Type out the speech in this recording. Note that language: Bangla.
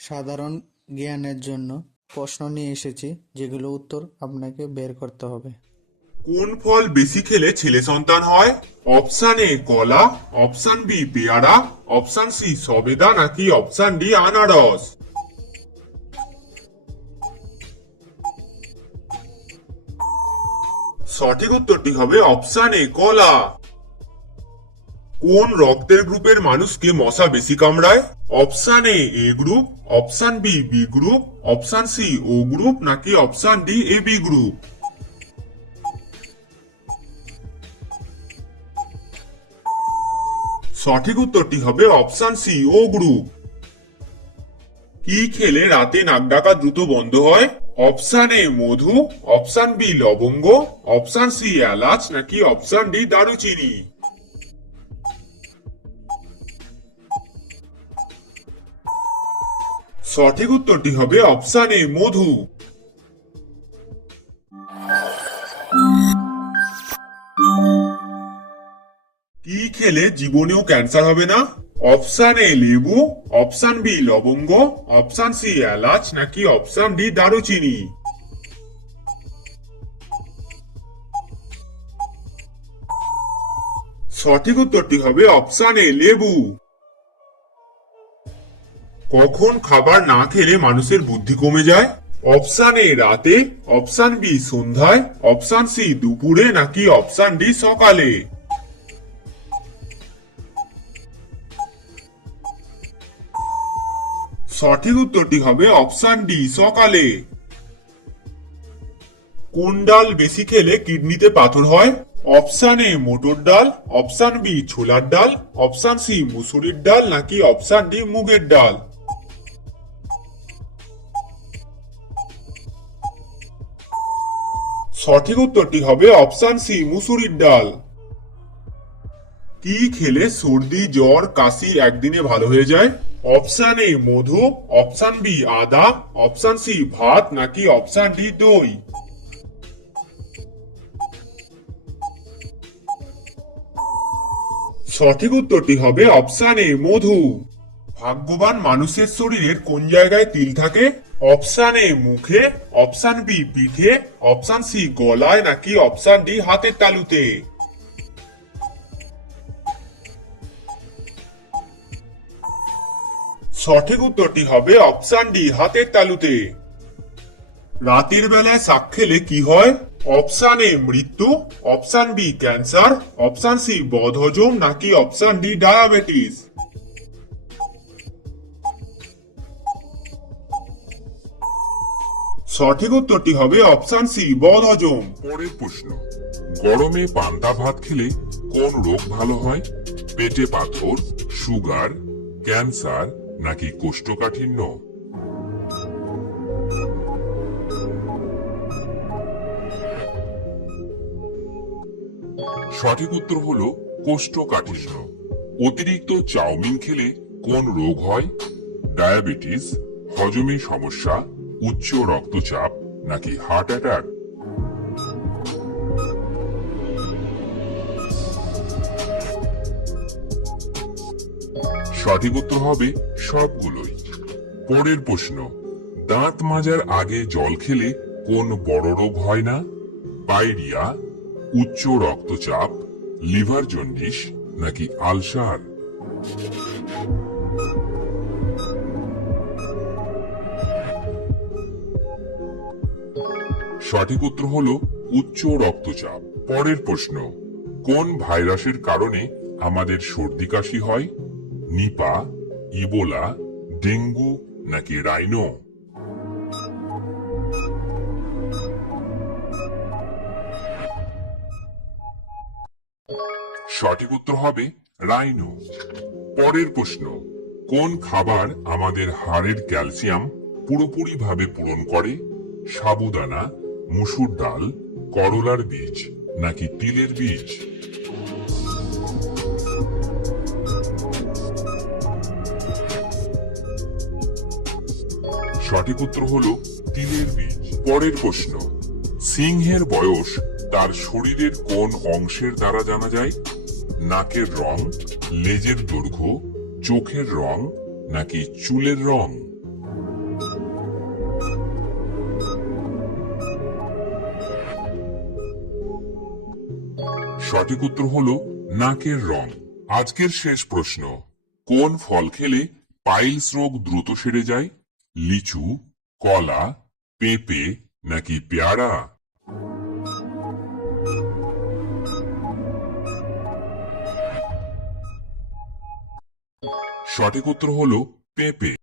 সাধারণ জ্ঞানের জন্য প্রশ্ন নিয়ে এসেছি, যেগুলো উত্তর আপনাকে বের করতে হবে। কোন ফল বেশি খেলে ছেলে সন্তান হয়? অপশন এ কলা, অপশন বি পেয়ারা, অপশন সি সবেদা নাকি অপশন ডি আনারস। সঠিক উত্তরটি হবে অপশন এ কলা। কোন রক্তের গ্রুপের মানুষকে মশা বেশি কামড়ায়? Option A group, option B group, option C O group নাকি অপশন ডি বি গ্রুপ। সঠিক উত্তরটি হবে অপশন সি ও গ্রুপ। কি খেলে রাতে নাক ডাকা দ্রুত বন্ধ হয়? অপশন এ মধু, অপশন বি লবঙ্গ, অপশন সি এলাচ নাকি অপশন ডি দারুচিনি। সঠিক উত্তরটি হবে অপশন এ মধু। কি খেলে জীবনেও ক্যান্সার হবে না? অপশন এ লেবু, অপশন বি লবঙ্গ, অপশন সি এলাচ নাকি অপশন ডি দারুচিনি। সঠিক উত্তরটি হবে অপশন এ লেবু। কখন খাবার না খেলে মানুষের বুদ্ধি কমে যায়? অপশন এ রাতে, অপশন বি সন্ধ্যায়, অপশন সি দুপুরে নাকি অপশন ডি সকালে। সঠিক উত্তরটি হবে অপশন ডি সকালে। কোন ডাল বেশি খেলে কিডনিতে পাথর হয়? অপশন এ মটর ডাল, অপশন বি ছোলার ডাল, অপশন সি মুসুরির ডাল নাকি অপশন ডি মুগের ডাল। সঠিক উত্তরটি হবে অপশন সি মুসুরির ডাল। কি খেলে সর্দি জ্বর কাশি একদিনে ভালো হয়ে যায়? অপশন এ মধু, অপশন বি আদা, অপশন সি ভাত নাকি অপশন ডি দই। সঠিক উত্তরটি হবে অপশন এ মধু। ভাগ্যবান মানুষের শরীরের কোন জায়গায় তিল থাকে? অপশন এ মুখে, অপশন বি পিঠে, অপশন সি গলায় নাকি অপশন ডি হাতের তালুতে। সঠিক উত্তরটি হবে অপশন ডি হাতের তালুতে। রাতের বেলায় শাক খেলে কি হয়? অপশন এ মৃত্যু, option B cancer, option C বদহজম নাকি অপশন ডি ডায়াবেটিস। সঠিক উত্তরটি হবে অপশন সি বদহজম। পরের প্রশ্ন, গরমে পান্তা ভাত খেলে কোন রোগ ভালো হয়? পেটে পাথর, সুগার, ক্যান্সার নাকি কোষ্ঠকাঠিন্য? সঠিক উত্তর হলো কোষ্ঠকাঠিন্য। অতিরিক্ত চাউমিন খেলে কোন রোগ হয়? ডায়াবেটিস, হজমে সমস্যা, উচ্চ রক্তচাপ নাকি হার্ট অ্যাটাক? সঠিক উত্তর হবে সবগুলোই। পরের প্রশ্ন, দাঁত মাজার আগে জল খেলে কোন বড় রোগ হয় না? পায়রিয়া, উচ্চ রক্তচাপ, লিভার জন্ডিস নাকি আলসার? সঠিক উত্তর হলো উচ্চ রক্তচাপ। পরের প্রশ্ন, কোন ভাইরাসের কারণে আমাদের সর্দি কাশি হয়? নিপা, ইবোলা, ডেঙ্গু নাকি রাইনো? সঠিক উত্তর হবে রাইনো। পরের প্রশ্ন, কোন খাবার আমাদের হাড়ের ক্যালসিয়াম পুরোপুরি ভাবে পূরণ করে? সাবুদানা, মুসুর ডাল, করলার বীজ নাকি তিলের বীজ? সঠিক উত্তর হলো তিলের বীজ। পরের প্রশ্ন, সিংহের বয়স তার শরীরের কোন অংশের দ্বারা জানা যায়? নাকের রং, লেজের দৈর্ঘ্য, চোখের রং নাকি চুলের রং? সঠিক উত্তর হলো নাকের রং। আজকের শেষ প্রশ্ন, কোন ফল খেলে পাইলস রোগ দ্রুত সেরে যায়? লিচু, কলা, পেঁপে নাকি পেয়ারা? সঠিক উত্তর হলো পেঁপে।